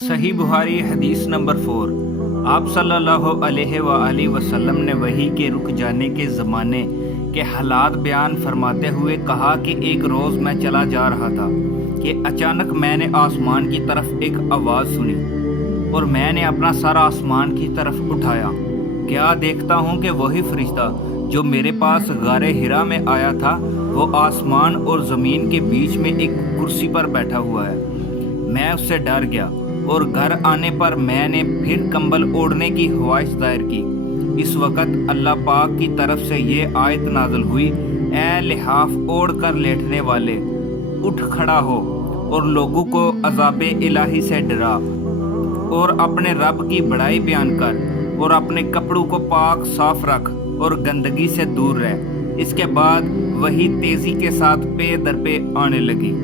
صحیح بخاری حدیث نمبر 4۔ آپ صلی اللہ علیہ وآلہ وسلم نے وحی کے رک جانے کے زمانے کے حالات بیان فرماتے ہوئے کہا کہ ایک روز میں چلا جا رہا تھا کہ اچانک میں نے آسمان کی طرف ایک آواز سنی اور میں نے اپنا سر آسمان کی طرف اٹھایا۔ کیا دیکھتا ہوں کہ وہی فرشتہ جو میرے پاس غار حرا میں آیا تھا وہ آسمان اور زمین کے بیچ میں ایک کرسی پر بیٹھا ہوا ہے۔ میں اس سے ڈر گیا اور گھر آنے پر میں نے پھر کمبل اوڑھنے کی خواہش ظاہر کی۔ اس وقت اللہ پاک کی طرف سے یہ آیت نازل ہوئی، اے لحاف اوڑھ کر لیٹنے والے، اٹھ کھڑا ہو اور لوگوں کو عذاب الہی سے ڈرا اور اپنے رب کی بڑائی بیان کر اور اپنے کپڑوں کو پاک صاف رکھ اور گندگی سے دور رہ۔ اس کے بعد وہی تیزی کے ساتھ پے در پے آنے لگی۔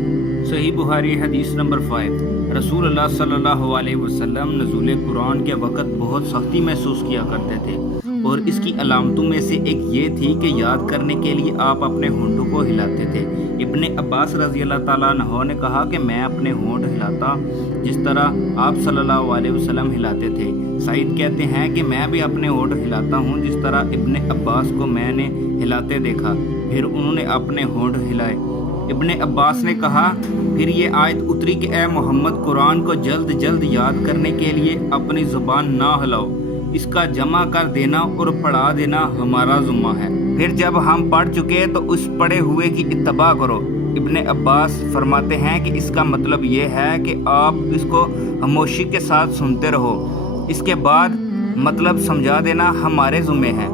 صحیح بخاری حدیث نمبر 5۔ رسول اللہ صلی اللہ علیہ وسلم نزول قرآن کے وقت بہت سختی محسوس کیا کرتے تھے، اور اس کی علامتوں میں سے ایک یہ تھی کہ یاد کرنے کے لیے آپ اپنے ہونٹوں کو ہلاتے تھے۔ ابن عباس رضی اللہ تعالیٰ عنہ نے کہا کہ میں اپنے ہونٹ ہلاتا جس طرح آپ صلی اللہ علیہ وسلم ہلاتے تھے۔ سعید کہتے ہیں کہ میں بھی اپنے ہونٹ ہلاتا ہوں جس طرح ابن عباس کو میں نے ہلاتے دیکھا، پھر انہوں نے اپنے ہونٹ ہلائے۔ ابن عباس نے کہا پھر یہ آیت اتری کہ اے محمد، قرآن کو جلد جلد یاد کرنے کے لیے اپنی زبان نہ ہلاؤ، اس کا جمع کر دینا اور پڑھا دینا ہمارا ذمہ ہے۔ پھر جب ہم پڑھ چکے تو اس پڑھے ہوئے کی اتباع کرو۔ ابن عباس فرماتے ہیں کہ اس کا مطلب یہ ہے کہ آپ اس کو خاموشی کے ساتھ سنتے رہو، اس کے بعد مطلب سمجھا دینا ہمارے ذمہ ہے،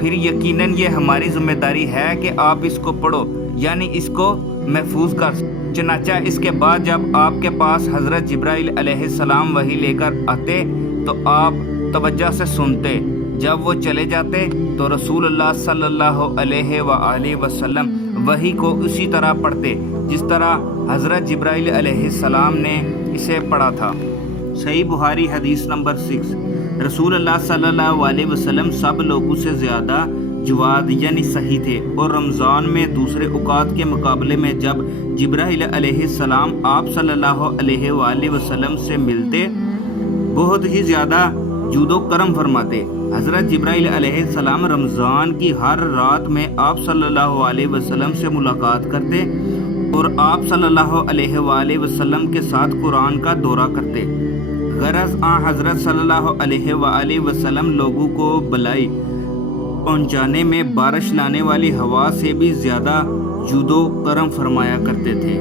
پھر یقیناً یہ ہماری ذمہ داری ہے کہ آپ اس کو پڑھو، یعنی اس کو محفوظ کر۔ چنانچہ اس کے بعد جب آپ کے پاس حضرت جبرائیل علیہ السلام وحی لے کر آتے تو آپ توجہ سے سنتے، جب وہ چلے جاتے تو رسول اللہ صلی اللہ علیہ وآلہ وسلم وحی کو اسی طرح پڑھتے جس طرح حضرت جبرائیل علیہ السلام نے اسے پڑھا تھا۔ صحیح بخاری حدیث نمبر 6۔ رسول اللہ صلی اللہ علیہ وسلم سب لوگوں سے زیادہ جواد یعنی سخی تھے، اور رمضان میں دوسرے اوقات کے مقابلے میں جب جبرائیل علیہ السلام آپ صلی اللہ علیہ وآلہ وسلم سے ملتے بہت ہی زیادہ جود و کرم فرماتے۔ حضرت جبرائیل علیہ السلام رمضان کی ہر رات میں آپ صلی اللہ علیہ وسلم سے ملاقات کرتے اور آپ صلی اللہ علیہ وآلہ وسلم کے ساتھ قرآن کا دورہ کرتے۔ غرض حضرت صلی اللہ علیہ وآلہ وسلم لوگوں کو بلائی پہنچانے میں بارش لانے والی ہوا سے بھی زیادہ جود و کرم فرمایا کرتے تھے۔